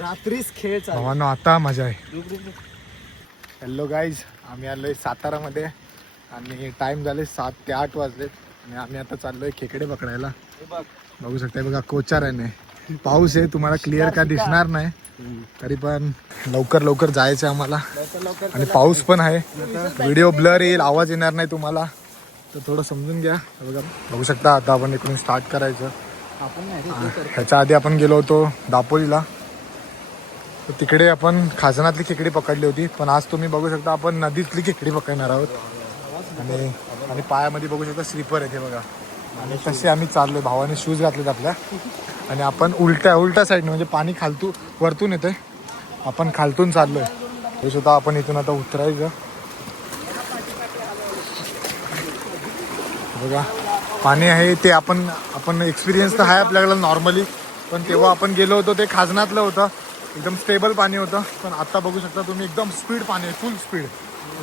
रात्रीच खेळ चालू भावांनो आता मजा आहे. हॅलो गाईज, आम्ही आलोय सातारामध्ये आणि टाइम झाले 7 ते 8 वाजलेत आणि आम्ही आता चाललोय खेकडे पकडायला. बघू शकता बघा कोचार आहे, पाऊस आहे, तुम्हाला क्लिअर काय दिसणार नाही तरी पण लवकर लवकर जायचं आम्हाला आणि पाऊस पण आहे. व्हिडिओ ब्लर येईल, आवाज येणार नाही तुम्हाला, तर थोडं समजून घ्या. बघा बघू शकता आता आपण इकडून स्टार्ट करायचं. ह्याच्या आधी आपण गेलो होतो दापोलीला, तर तिकडे आपण खाजनातली खेकडी पकडली होती, पण आज तुम्ही बघू शकता आपण नदीतली खेकडी पकडणार आहोत. आणि पायामध्ये बघू शकता स्लीपर आहे ते बघा. आणि तसे आम्ही चाललोय, भावाने शूज घातलेत आपल्या आणि आपण उलट्या साईडने म्हणजे पाणी वरतून येते, आपण खालतून चाललोय. बघू शकता आपण इथून आता उतरायचं. बघा पाणी आहे ते आपण एक्सपिरियन्स तर आहे आपल्याला नॉर्मली, पण तेव्हा आपण गेलो होतो ते खाजनातलं होतं, एकदम स्टेबल पाणी होतं. पण आता बघू शकता तुम्ही एकदम स्पीड पाणी आहे, फुल स्पीड.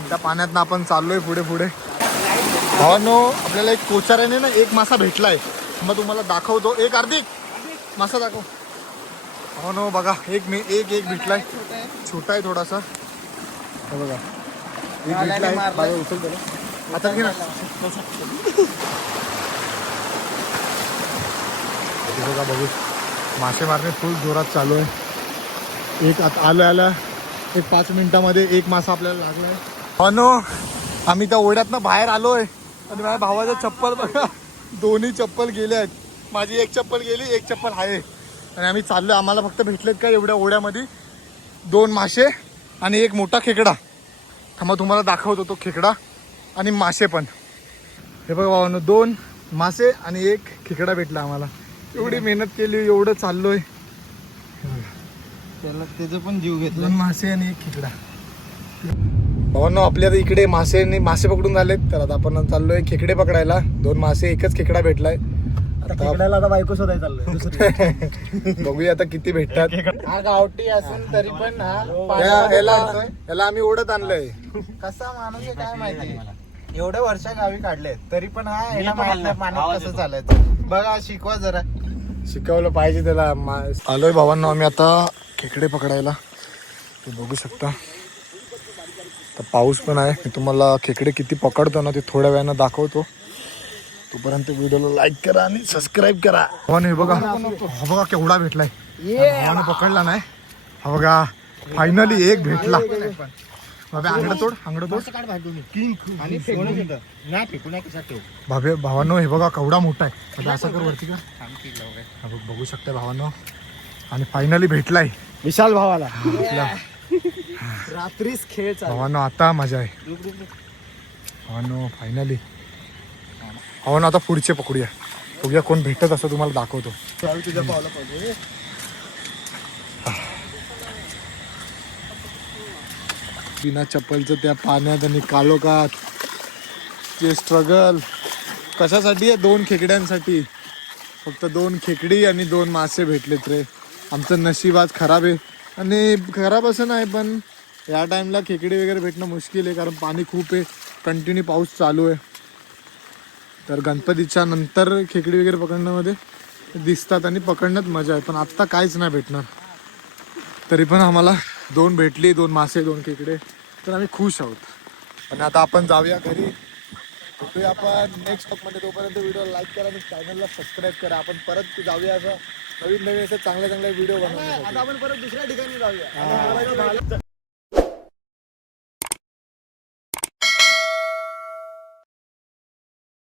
त्या पाण्यातनं आपण चाललोय पुढे पुढे. भावांनो आपल्याला एक कोचाऱ्याने ना एक मासा भेटलाय, मग तुम्हाला दाखवतो. एक अर्धी मासा दाखव. भावांनो बघा एक भेटलाय, छोटा आहे थोडासा. बघा एक भेटलाय, उचल आता घे ना. बघा बघू मासे मारणे फुल जोरात चालू आहे. एक आता आलं एक 5 मिनिटामध्ये एक मासा आपल्याला लागलाय. भावांनो आम्ही त्या ओढ्यातनं बाहेर आलोय आणि माझ्या भावाचं चप्पल बघा, दोन्ही चप्पल गेले आहेत. माझी एक चप्पल गेली, एक चप्पल आहे आणि आम्ही चाललोय. आम्हाला फक्त भेटलेत का एवढ्या ओढ्यामध्ये 2 मासे आणि एक मोठा खेकडा. थांबा तुम्हाला दाखवतो तो खेकडा आणि मासे पण. हे बघा भावांनो 2 मासे आणि एक खेकडा भेटला आम्हाला. एवढी मेहनत केली, एवढं चाललोय, त्याचं पण जीव घेतला. 2 मासे आणि एक खेकडा. भावांनो आपल्या इकडे मासे पकडून झालेत, तर आता आपण चाललोय खेकडे पकडायला. 2 मासे एकच खेकडा भेटलाय. आता बायको शोधायला चाललोय. बघूया आता किती भेटतात. हा गावठी असून तरी पण याला आम्ही ओढत आणलंय. कसा माणूस आहे काय माहिती, एवढ्या वर्ष गावी काढले तरी पण हा याला माहित नाही पाण्यात कसं चालायचं. बघा शिकवा जरा, शिकवलं पाहिजे त्याला. आलोय भावांनो आम्ही आता खेकडे पकडायला, ते बघू शकता. तर पाऊस पण आहे, मी तुम्हाला खेकडे किती पकडतो ना ते थोड्या वेळानं दाखवतो. तोपर्यंत व्हिडिओला लाईक करा आणि सबस्क्राईब करा. भावाने हे बघा, हा बघा केवढा भेटलाय. भावाने पकडला नाही, हा बघा फायनली एक भेटला. अंगड तोड भावांनो हे बघा केवढा मोठा आहे. असं कर वरती का, बघू शकता भावांनो. आणि फायनली भेटलाय विशाल भावाला. रात्रीच खेळ भावांनो आता मजा आहे. भावांनो फायनली. भावांनो आता पुढचे पकडूया, बघूया कोण भेटत असं तुम्हाला दाखवतो. तुझ्या पावला पाहिजे. बिना चप्पलचं त्या पाण्यात आणि कालोखात जे स्ट्रगल कशासाठी आहे, 2 खेकड्यांसाठी. फक्त 2 खेकडी आणि 2 मासे भेटलेत रे. आमचं नशीब आज खराब आहे. आणि खराब असं नाही, पण या टाईमला खेकडी वगैरे भेटणं मुश्किल आहे, कारण पाणी खूप आहे, कंटिन्यू पाऊस चालू आहे. तर गणपतीच्या नंतर खेकडी वगैरे पकडण्यामध्ये दिसतात आणि पकडण्यात मजा आहे, पण आत्ता काहीच नाही भेटणार. तरी पण आम्हाला 2 भेटली, 2 मासे 2 खेकडे, तर आम्ही खुश आहोत. आणि आता आपण जाऊया घरी. भेटूया आपण नेक्स्ट टॉपमध्ये. तोपर्यंत व्हिडिओ लाईक करा आणि चॅनलला सबस्क्राईब करा. आपण परत जाऊया असं नवीन असे चांगले व्हिडिओ बनवण्यासाठी. आता आपण परत दुसऱ्या ठिकाणी जाऊया.